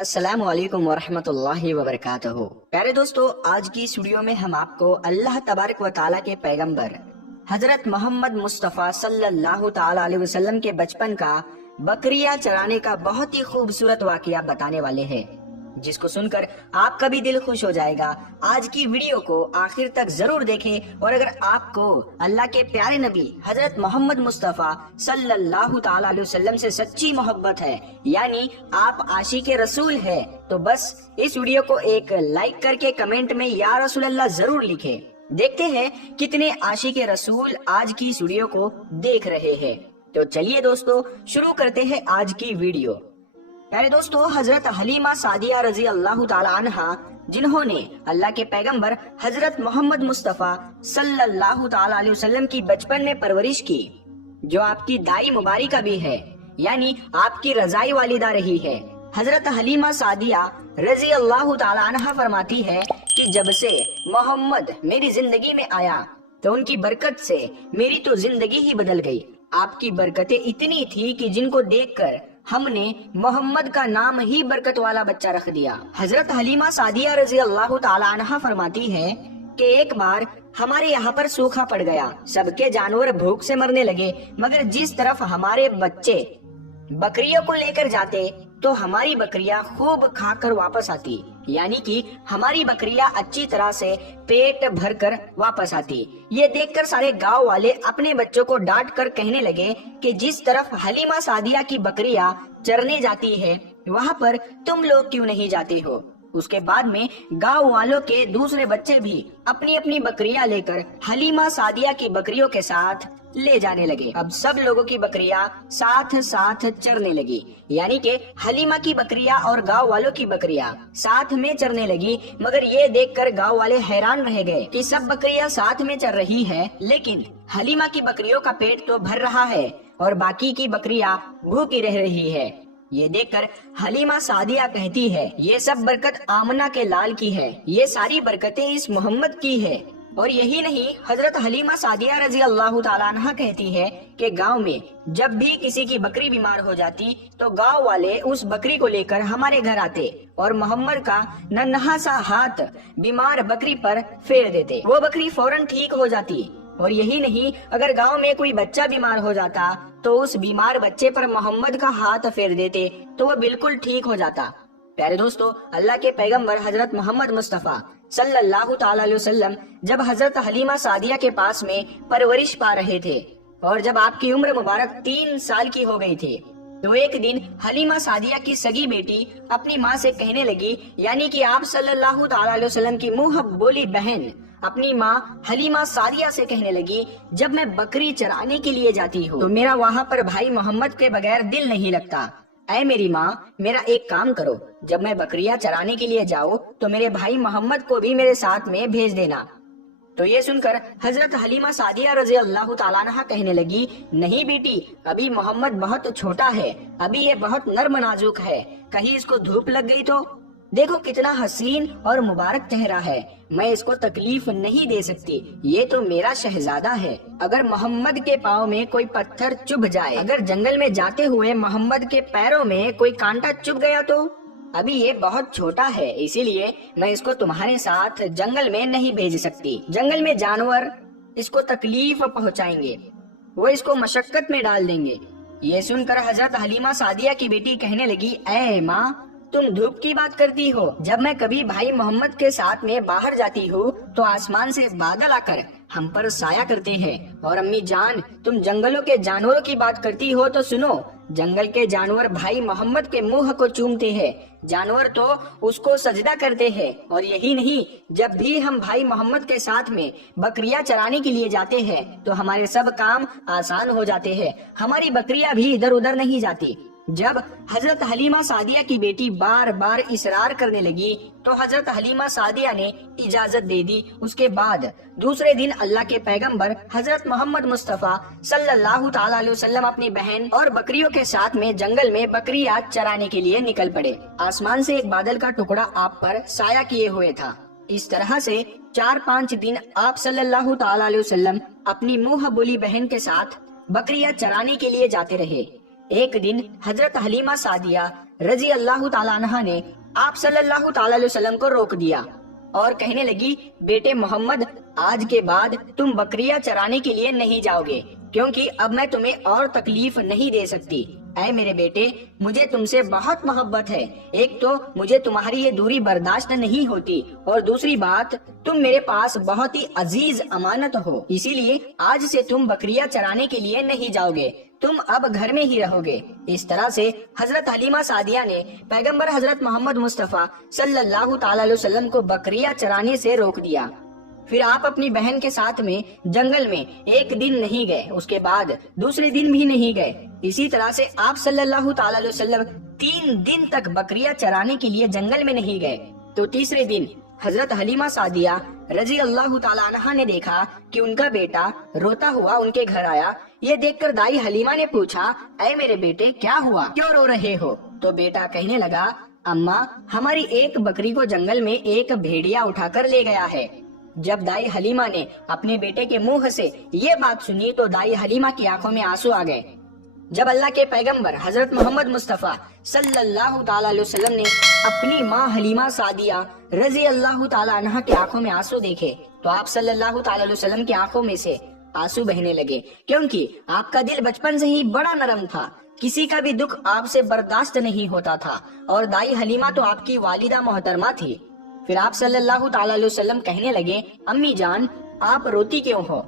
अस्सलाम वालेकुम वरहमतुल्लाहि वबरकातुहू। प्यारे दोस्तों, आज की इस वीडियो में हम आपको अल्लाह तबारक व ताला के पैगंबर हजरत मोहम्मद मुस्तफ़ा सल्लल्लाहु ताला अलैहि वसल्लम के बचपन का बकरियां चराने का बहुत ही खूबसूरत वाकया बताने वाले हैं, जिसको सुनकर आपका भी दिल खुश हो जाएगा। आज की वीडियो को आखिर तक जरूर देखें और अगर आपको अल्लाह के प्यारे नबी हजरत मोहम्मद मुस्तफ़ा सल्लल्लाहु ताला अलैहि वसल्लम से सच्ची मोहब्बत है, यानी आप आशिक़े रसूल है, तो बस इस वीडियो को एक लाइक करके कमेंट में या रसूल अल्लाह जरूर लिखें। देखते हैं कितने आशिक़े रसूल आज की इस वीडियो को देख रहे हैं। तो चलिए दोस्तों, शुरू करते हैं आज की वीडियो। प्यारे दोस्तों, हजरत हलीमा सादिया रजी अल्लाह ताला अन्हा, जिन्होंने अल्लाह के पैगंबर हजरत मोहम्मद मुस्तफ़ा सल्लल्लाहु ताला अलैहि वसल्लम की बचपन में परवरिश की, जो आपकी दाई मुबारिका भी है, यानी आपकी रजाई वालिदा रही है। हजरत हलीमा सादिया रजी अल्लाह ताला अन्हा फरमाती है कि जब से मोहम्मद मेरी जिंदगी में आया तो उनकी बरकत से मेरी तो जिंदगी ही बदल गई। आपकी बरकतें इतनी थी कि जिनको देखकर हमने मोहम्मद का नाम ही बरकत वाला बच्चा रख दिया। हजरत हलीमा सादिया रजी अल्लाह ताला अन्हा फरमाती है कि एक बार हमारे यहाँ पर सूखा पड़ गया, सबके जानवर भूख से मरने लगे, मगर जिस तरफ हमारे बच्चे बकरियों को लेकर जाते तो हमारी बकरियां खूब खाकर वापस आती, यानी कि हमारी बकरियां अच्छी तरह से पेट भरकर वापस आती। ये देखकर सारे गांव वाले अपने बच्चों को डांट कर कहने लगे कि जिस तरफ हलीमा सादिया की बकरियां चरने जाती है वहां पर तुम लोग क्यों नहीं जाते हो। उसके बाद में गांव वालों के दूसरे बच्चे भी अपनी अपनी बकरियां लेकर हलीमा सादिया की बकरियों के साथ ले जाने लगे। अब सब लोगों की बकरियां साथ साथ चरने लगी, यानी कि हलीमा की बकरियां और गांव वालों की बकरियां साथ में चरने लगी। मगर ये देखकर गांव वाले हैरान रह गए कि सब बकरियां साथ में चर रही हैं, लेकिन हलीमा की बकरियों का पेट तो भर रहा है और बाकी की बकरियां भूखी रह रही है। ये देखकर हलीमा सादिया कहती है, ये सब बरकत आमना के लाल की है, ये सारी बरकतें इस मोहम्मद की है। और यही नहीं, हजरत हलीमा सादिया रजी अल्लाह ताला अन्हा कहती है कि गांव में जब भी किसी की बकरी बीमार हो जाती तो गांव वाले उस बकरी को लेकर हमारे घर आते और मोहम्मद का नन्हा सा हाथ बीमार बकरी पर फेर देते, वो बकरी फौरन ठीक हो जाती। और यही नहीं, अगर गांव में कोई बच्चा बीमार हो जाता तो उस बीमार बच्चे पर मोहम्मद का हाथ फेर देते तो वो बिल्कुल ठीक हो जाता। प्यारे दोस्तों, अल्लाह के पैगंबर हजरत मोहम्मद मुस्तफ़ा सल्लल्लाहु ताला अलैहि वसल्लम जब हजरत हलीमा सादिया के पास में परवरिश पा रहे थे और जब आपकी उम्र मुबारक 3 साल की हो गई थी, तो एक दिन हलीमा सादिया की सगी बेटी अपनी माँ से कहने लगी, यानी कि आप सल्लल्लाहु ताला अलैहि वसल्लम की मुंह बोली बहन अपनी माँ हलीमा सादिया से कहने लगी, जब मैं बकरी चराने के लिए जाती हूँ तो मेरा वहाँ पर भाई मोहम्मद के बगैर दिल नहीं लगता। ऐ मेरी माँ, मेरा एक काम करो, जब मैं बकरियां चराने के लिए जाऊँ तो मेरे भाई मोहम्मद को भी मेरे साथ में भेज देना। तो ये सुनकर हजरत हलीमा सादिया रजी अल्लाह ताला अन्हा कहने लगी, नहीं बेटी, अभी मोहम्मद बहुत छोटा है, अभी ये बहुत नर्म नाजुक है, कहीं इसको धूप लग गई तो। देखो कितना हसीन और मुबारक चेहरा है, मैं इसको तकलीफ नहीं दे सकती, ये तो मेरा शहजादा है। अगर मोहम्मद के पाँव में कोई पत्थर चुभ जाए, अगर जंगल में जाते हुए मोहम्मद के पैरों में कोई कांटा चुभ गया तो। अभी ये बहुत छोटा है, इसीलिए मैं इसको तुम्हारे साथ जंगल में नहीं भेज सकती। जंगल में जानवर इसको तकलीफ पहुँचाएंगे, वो इसको मशक्कत में डाल देंगे। ये सुनकर हजरत हलीमा सादिया की बेटी कहने लगी, ऐ माँ, तुम धूप की बात करती हो, जब मैं कभी भाई मोहम्मद के साथ में बाहर जाती हूँ तो आसमान से बादल आकर हम पर साया करते हैं। और अम्मी जान, तुम जंगलों के जानवरों की बात करती हो तो सुनो, जंगल के जानवर भाई मोहम्मद के मुंह को चूमते हैं, जानवर तो उसको सजदा करते हैं। और यही नहीं, जब भी हम भाई मोहम्मद के साथ में बकरियां चराने के लिए जाते हैं तो हमारे सब काम आसान हो जाते हैं, हमारी बकरियां भी इधर उधर नहीं जाती। जब हजरत हलीमा सादिया की बेटी बार बार इसरार करने लगी तो हजरत हलीमा सादिया ने इजाजत दे दी। उसके बाद दूसरे दिन अल्लाह के पैगंबर हजरत मोहम्मद मुस्तफ़ा सल्लल्लाहु ताला अलैहि वसल्लम अपनी बहन और बकरियों के साथ में जंगल में बकरियां चराने के लिए निकल पड़े। आसमान से एक बादल का टुकड़ा आप पर साया किए हुए था। इस तरह से 4-5 दिन आप सल्लल्लाहु ताला अलैहि वसल्लम अपनी मुंह बोली बहन के साथ बकरियां चराने के लिए जाते रहे। ایک دن حضرت حلیمہ سعدیہ رضی اللہ تعالیٰ عنہا نے آپ صلی اللہ تعالیٰ علیہ وسلم کو روک دیا اور کہنے لگی، بیٹے محمد، آج کے بعد تم بکریاں چرانے کے لیے نہیں جاؤ گے، کیونکہ اب میں تمہیں اور تکلیف نہیں دے سکتی۔ اے میرے بیٹے، مجھے تم سے بہت محبت ہے، ایک تو مجھے تمہاری یہ دوری برداشت نہیں ہوتی، اور دوسری بات تم میرے پاس بہت ہی عزیز امانت ہو، اسی لیے آج سے تم بکریاں چرانے کے لیے نہیں جاؤ گے، تم اب گھر میں ہی رہو گے۔ اس طرح سے حضرت حلیمہ سعدیہ نے پیغمبر حضرت محمد مصطفیٰ صلی اللہ تعالی علیہ وسلم کو بکریاں چرانے سے روک دیا۔ پھر آپ اپنی بہن کے ساتھ میں جنگل میں ایک دن نہیں گئے، اس کے بعد دوسرے دن بھی نہیں گئے۔ اسی طرح سے آپ صلی اللہ تعالی علیہ وسلم 3 دن تک بکریاں چرانے کے لیے جنگل میں نہیں گئے۔ تو تیسرے دن حضرت حلیمہ سعدیہ رضی اللہ تعالیٰ عنہا نے دیکھا کہ ان کا بیٹا روتا ہوا ان کے گھر آیا۔ یہ دیکھ کر دائی حلیمہ نے پوچھا، اے میرے بیٹے، کیا ہوا، کیوں رو رہے ہو؟ تو بیٹا کہنے لگا، اماں، ہماری ایک بکری کو جنگل میں ایک بھیڑیا اٹھا کر لے گیا ہے۔ جب دائی حلیمہ نے اپنے بیٹے کے منہ سے یہ بات سنی تو دائی حلیمہ کی آنکھوں میں آنسو آ گئے۔ جب اللہ کے پیغمبر حضرت محمد مصطفیٰ صلی اللہ تعالیٰ علیہ وسلم نے اپنی ماں حلیمہ سعدیہ رضی اللہ تعالیٰ عنہا کی آنکھوں میں آنسو دیکھے تو آپ صلی اللہ تعالیٰ علیہ وسلم کی آنکھوں میں سے آنسو بہنے لگے، کیونکہ آپ کا دل بچپن سے ہی بڑا نرم تھا، کسی کا بھی دکھ آپ سے برداشت نہیں ہوتا تھا، اور دائی حلیمہ تو آپ کی والدہ محترمہ تھی۔ پھر آپ صلی اللہ تعالیٰ علیہ وسلم کہنے لگے، امی جان، آپ روتی کیوں ہو؟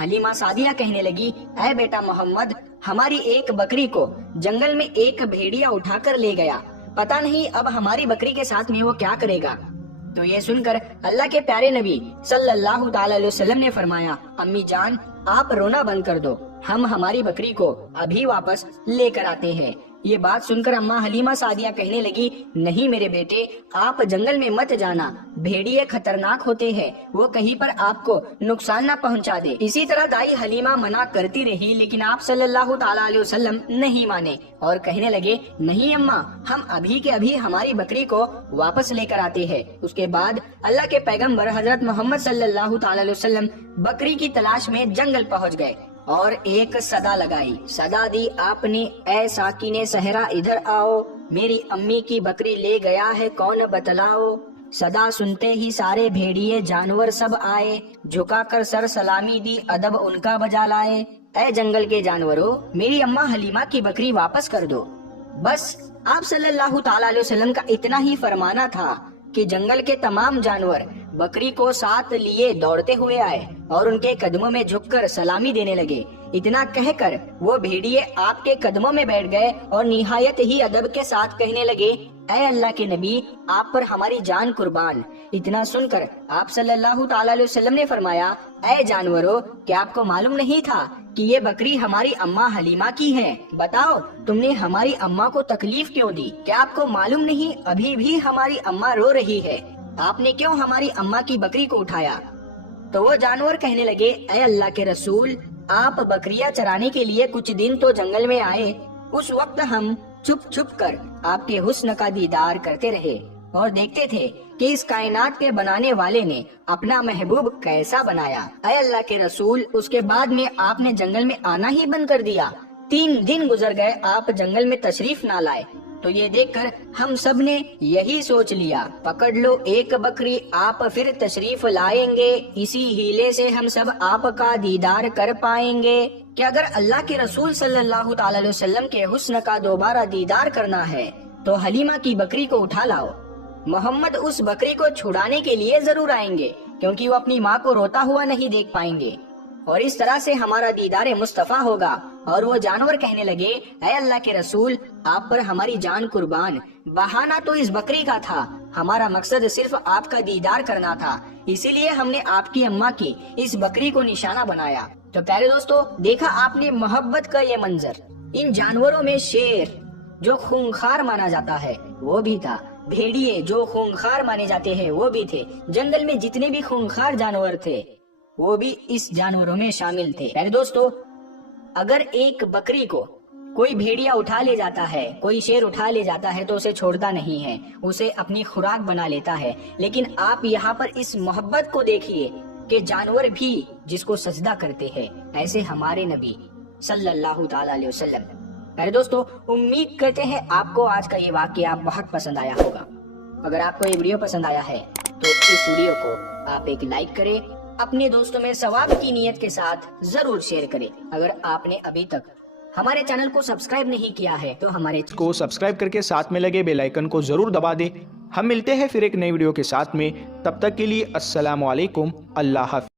حلیمہ سعدیہ کہنے لگی، اے بیٹا محمد، ہماری ایک بکری کو جنگل میں ایک بھیڑیا اٹھا کر لے گیا، پتہ نہیں اب ہماری بکری کے ساتھ میں وہ کیا کرے گا۔ تو یہ سن کر اللہ کے پیارے نبی صلی اللہ تعالی علیہ وسلم نے فرمایا، امی جان، آپ رونا بند کر دو، ہم ہماری بکری کو ابھی واپس لے کر آتے ہیں۔ یہ بات سن کر اماں حلیمہ سعدیہ کہنے لگی، نہیں میرے بیٹے، آپ جنگل میں مت جانا، بھیڑیے خطرناک ہوتے ہیں، وہ کہیں پر آپ کو نقصان نہ پہنچا دے۔ اسی طرح دائی حلیمہ منع کرتی رہی، لیکن آپ صلی اللہ تعالیٰ علیہ وسلم نہیں مانے اور کہنے لگے، نہیں اماں، ہم ابھی کے ابھی ہماری بکری کو واپس لے کر آتے ہیں۔ اس کے بعد اللہ کے پیغمبر حضرت محمد صلی اللہ تعالیٰ علیہ وسلم بکری کی تلاش میں جنگل پہنچ گئے اور ایک صدا لگائی۔ صدا دی آپ نے، اے ساکن صحرا ادھر آؤ، میری امی کی بکری لے گیا ہے کون بتلاؤ۔ صدا سنتے ہی سارے بھیڑیے جانور سب آئے، جھکا کر سر سلامی دی ادب ان کا بجا لائے۔ اے جنگل کے جانوروں، میری اماں حلیمہ کی بکری واپس کر دو۔ بس آپ صلی اللہ تعالیٰ علیہ وسلم کا اتنا ہی فرمانا تھا کہ جنگل کے تمام جانور بکری کو ساتھ لیے دوڑتے ہوئے آئے اور ان کے قدموں میں جھک کر سلامی دینے لگے۔ اتنا کہہ کر وہ بھیڑیے آپ کے قدموں میں بیٹھ گئے اور نہایت ہی ادب کے ساتھ کہنے لگے، اے اللہ کے نبی، آپ پر ہماری جان قربان۔ اتنا سن کر آپ صلی اللہ تعالیٰ علیہ وسلم نے فرمایا، اے جانوروں، کیا آپ کو معلوم نہیں تھا کہ یہ بکری ہماری اماں حلیمہ کی ہے؟ بتاؤ، تم نے ہماری اماں کو تکلیف کیوں دی؟ کیا آپ کو معلوم نہیں ابھی بھی ہماری اماں رو رہی ہے؟ آپ نے کیوں ہماری اماں کی بکری کو اٹھایا؟ تو وہ جانور کہنے لگے، اے اللہ کے رسول، آپ بکریاں چرانے کے لیے کچھ دن تو جنگل میں آئے، اس وقت ہم چھپ چھپ کر آپ کے حسن کا دیدار کرتے رہے اور دیکھتے تھے کہ اس کائنات کے بنانے والے نے اپنا محبوب کیسا بنایا۔ اے اللہ کے رسول، اس کے بعد میں آپ نے جنگل میں آنا ہی بند کر دیا، 3 دن گزر گئے، آپ جنگل میں تشریف نہ لائے۔ تو یہ دیکھ کر ہم سب نے یہی سوچ لیا، پکڑ لو ایک بکری، آپ پھر تشریف لائیں گے، اسی ہیلے سے ہم سب آپ کا دیدار کر پائیں گے۔ کہ اگر اللہ کے رسول صلی اللہ تعالی علیہ وسلم کے حسن کا دوبارہ دیدار کرنا ہے تو حلیمہ کی بکری کو اٹھا لاؤ، محمد اس بکری کو چھڑانے کے لیے ضرور آئیں گے، کیونکہ وہ اپنی ماں کو روتا ہوا نہیں دیکھ پائیں گے، اور اس طرح سے ہمارا دیدار مصطفیٰ ہوگا۔ اور وہ جانور کہنے لگے، اے اللہ کے رسول، آپ پر ہماری جان قربان، بہانہ تو اس بکری کا تھا، ہمارا مقصد صرف آپ کا دیدار کرنا تھا، اسی لیے ہم نے آپ کی اماں کی اس بکری کو نشانہ بنایا۔ تو پیارے دوستو، دیکھا آپ نے محبت کا یہ منظر، ان جانوروں میں شیر جو خونخوار مانا جاتا ہے وہ بھی تھا، بھیڑیے جو خونخوار مانے جاتے ہیں وہ بھی تھے، جنگل میں جتنے بھی خونخوار جانور تھے وہ بھی اس جانوروں میں شامل تھے۔ پیارے دوستو، اگر ایک بکری کو کوئی بھیڑیا اٹھا لے جاتا ہے، کوئی شیر اٹھا لے جاتا ہے تو اسے چھوڑتا نہیں ہے، اسے اپنی خوراک بنا لیتا ہے، لیکن آپ یہاں پر اس محبت کو دیکھیے کہ جانور بھی جس کو سجدہ کرتے ہیں، ایسے ہمارے نبی صلی اللہ تعالی علیہ وسلم अरे दोस्तों, उम्मीद करते हैं आपको आज का ये वाकया बहुत पसंद आया होगा। अगर आपको ये वीडियो पसंद आया है तो इस वीडियो को आप एक लाइक करें, अपने दोस्तों में सवाब की नीयत के साथ जरूर शेयर करें। अगर आपने अभी तक हमारे चैनल को सब्सक्राइब नहीं किया है तो हमारे को सब्सक्राइब करके साथ में लगे बेल आइकन को जरूर दबा दे। हम मिलते हैं फिर एक नई वीडियो के साथ में, तब तक के लिए अस्सलाम वालेकुम, अल्लाह हाफ़िज़।